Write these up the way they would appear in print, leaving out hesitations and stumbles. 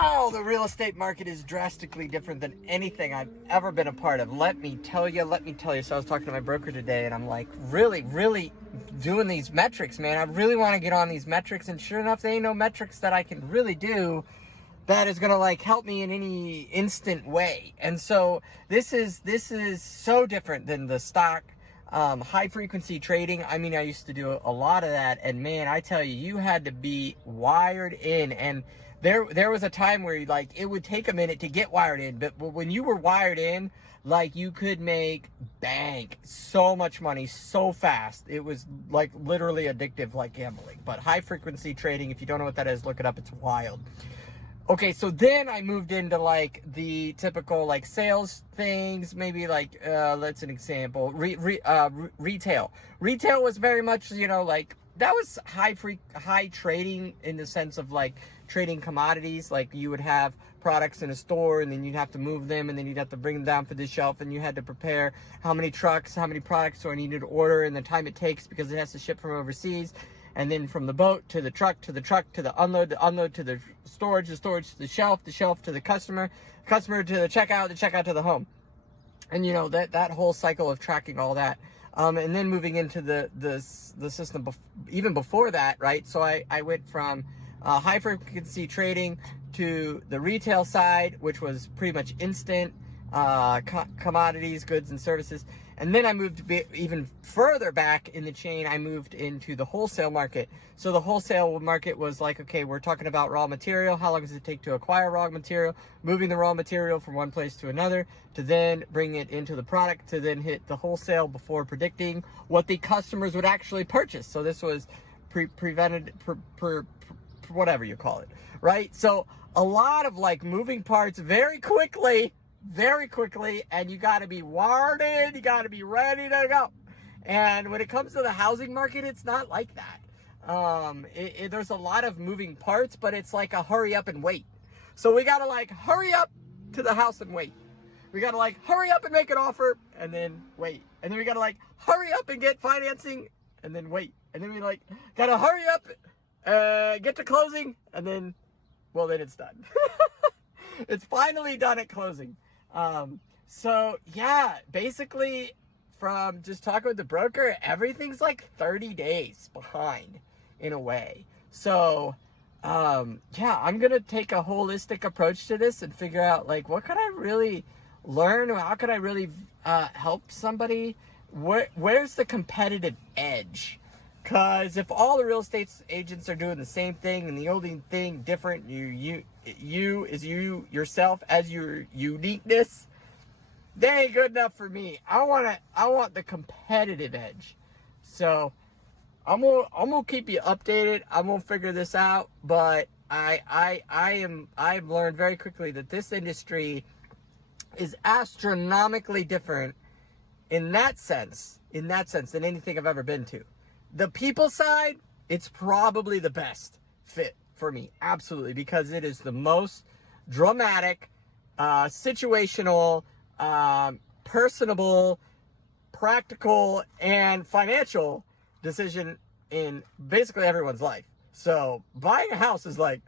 wow, the real estate market is drastically different than anything I've ever been a part of. Let me tell you. So I was talking to my broker today, and I'm like, really doing these metrics, man. I really want to get on these metrics, and sure enough, there ain't no metrics that I can really do that is going to like help me in any instant way. And so this is so different than the stock high frequency trading. I mean, I used to do a lot of that, and man, I tell you, you had to be wired in. And there was a time where like it would take a minute to get wired in, but when you were wired in, like you could make bank, so much money so fast. It was like literally addictive, like gambling. But high frequency trading, if you don't know what that is, look it up. It's wild. Okay, so then I moved into like the typical like sales things, maybe like, let's an example, retail. Retail was very much, you know, like that was high trading in the sense of like trading commodities. Like you would have products in a store, and then you'd have to move them, and then you'd have to bring them down for the shelf, and you had to prepare how many trucks, how many products do I need to order, and the time it takes because it has to ship from overseas. And then from the boat to the truck, to the unload to the storage to the shelf to the customer to the checkout to the home. And you know, that whole cycle of tracking all that. And then moving into the system even before that, right? So I went from high frequency trading to the retail side, which was pretty much instant commodities, goods and services. And then I moved even further back in the chain. I moved into the wholesale market. So the wholesale market was like, okay, we're talking about raw material. How long does it take to acquire raw material? Moving the raw material from one place to another, to then bring it into the product, to then hit the wholesale before predicting what the customers would actually purchase. So this was prevented, whatever you call it, right? So a lot of like moving parts very quickly, and you got to be wired in, you got to be ready to go. And when it comes to the housing market, it's not like that. There's a lot of moving parts, but it's like a hurry up and wait. So we got to like hurry up to the house and wait. We got to like hurry up and make an offer and then wait. And then we got to like hurry up and get financing and then wait. And then we like got to hurry up, get to closing, and then, well, then it's done. It's finally done at closing. So yeah, basically from just talking with the broker, everything's like 30 days behind in a way. So, yeah, I'm going to take a holistic approach to this and figure out like, what could I really learn, or how could I really, help somebody? Where's the competitive edge? Cause if all the real estate agents are doing the same thing, and the only thing different, you yourself as your uniqueness, they ain't good enough for me. I want the competitive edge. So I'm gonna keep you updated. I'm gonna figure this out, but I've learned very quickly that this industry is astronomically different in that sense than anything I've ever been to. The people side, it's probably the best fit for me, absolutely, because it is the most dramatic, situational, personable, practical, and financial decision in basically everyone's life. So buying a house is like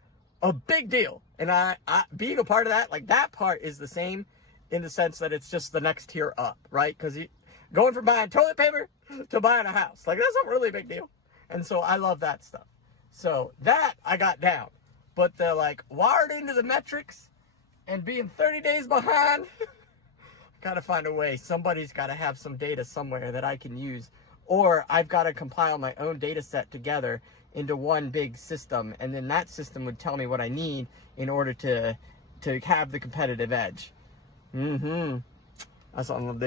a big deal, and I being a part of that, like that part is the same in the sense that it's just the next tier up, right? Because going from buying toilet paper to buying a house, like that's a really big deal. And so I love that stuff. So that I got down, but the like wired into the metrics and being 30 days behind, gotta find a way. Somebody's got to have some data somewhere that I can use, or I've got to compile my own data set together into one big system, and then that system would tell me what I need in order to have the competitive edge. That's what I'm gonna do.